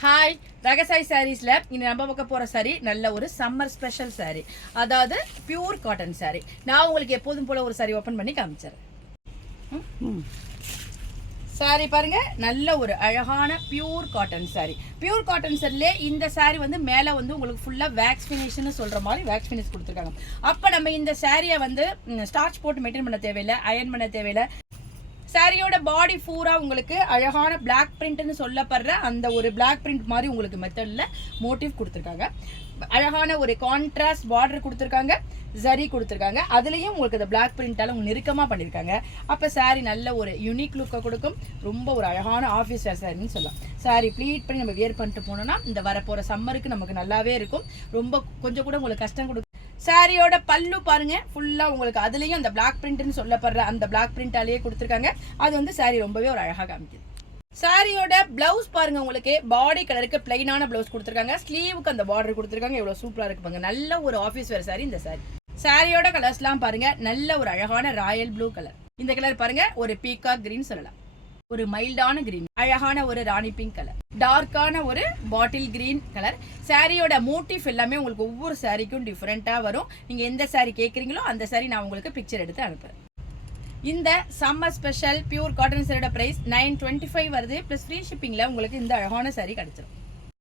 Hi ரகசாய் சாரீஸ்ல இனி நம்ம பார்க்க போற சாரி நல்ல ஒரு சம்மர் ஸ்பெஷல் சாரி, அதாவது பியூர் காட்டன் சாரி. நான் உங்களுக்கு எப்போதும் போல ஒரு சாரி ஓபன் பண்ணி காமிச்சிடுறேன். சாரி பாருங்க, நல்ல ஒரு அழகான pure cotton sari. Pure cotton சாரிலே இந்த சாரி வந்து மேலே வந்து உங்களுக்கு ஃபுல்லாக வேக்ஸ் ஃபினிஷ்னு சொல்கிற மாதிரி வேக்ஸ் ஃபினிஷ் கொடுத்துருக்காங்க. அப்போ நம்ம இந்த சாரியை வந்து ஸ்டார்ச் போட்டு மெயின்டைன் பண்ண தேவையில்லை, அயன் பண்ண தேவையில்லை. சாரியோட பாடி பூரா உங்களுக்கு அழகான பிளாக் பிரிண்ட்னு சொல்லப்படுற அந்த ஒரு பிளாக் பிரிண்ட் மாதிரி உங்களுக்கு மெத்தடில் மோட்டிவ் கொடுத்துருக்காங்க. அழகான ஒரு கான்ட்ராஸ்ட் பார்டர் கொடுத்துருக்காங்க, ஜரி கொடுத்துருக்காங்க. அதுலேயும் உங்களுக்கு அந்த பிளாக் பிரிண்டால உங்களுக்கு நெருக்கமாக பண்ணியிருக்காங்க. அப்போ சாரி நல்ல ஒரு யூனிக் லுக்கை கொடுக்கும். ரொம்ப ஒரு அழகான ஆஃபீஸ் வேர் சாரின்னு சொல்லலாம். சாரி ப்ளீட் பண்ணி நம்ம வியர் பண்ணிட்டு போனோம்னா இந்த வரப்போகிற சம்மருக்கு நமக்கு நல்லாவே இருக்கும். ரொம்ப கொஞ்சம் கூட உங்களுக்கு கஷ்டம் கொடுக்கும். சாரியோட பல்லு பாருங்க, ஃபுல்லா உங்களுக்கு அதுலயும் அந்த பிளாக் பிரிண்ட்னு சொல்லப்படுற அந்த பிளாக் பிரிண்டாலேயே கொடுத்துருக்காங்க. அது வந்து சாரி ரொம்பவே ஒரு அழகா காமிக்குது. சாரியோட பிளவுஸ் பாருங்க, உங்களுக்கு பாடி கலருக்கு பிளைனான பிளவுஸ் கொடுத்துருக்காங்க. ஸ்லீவுக்கு அந்த பார்டர் கொடுத்துருக்காங்க. எவ்வளவு சூப்பரா இருக்கு பாருங்க. நல்ல ஒரு ஆஃபீஸ் வேர் சாரி இந்த சாரி. சாரியோட கலர்ஸ்லாம் பாருங்க, நல்ல ஒரு அழகான ராயல் ப்ளூ கலர். இந்த கலர் பாருங்க, ஒரு பீகாக் கிரீன் சொல்லலாம், ஒரு மைல்டான கிரீன், அழகான ஒரு ராணி பிங்க் கலர், டார்க்கான ஒரு பாட்டில் கிரீன் கலர். சாரியோட மோட்டிவ் எல்லாமே உங்களுக்கு ஒவ்வொரு சாரிக்கும் டிஃப்ரெண்டா வரும். நீங்க எந்த சாரி கேட்குறீங்களோ அந்த சாரி நான் உங்களுக்கு பிக்சர் எடுத்து அனுப்புறேன். இந்த சம்மர் ஸ்பெஷல் பியூர் காட்டன் சாரியோட பிரைஸ் 925 வருது. பிளஸ் ஃப்ரீ ஷிப்பிங்ல உங்களுக்கு இந்த அழகான சாரி கிடைச்சிடும்.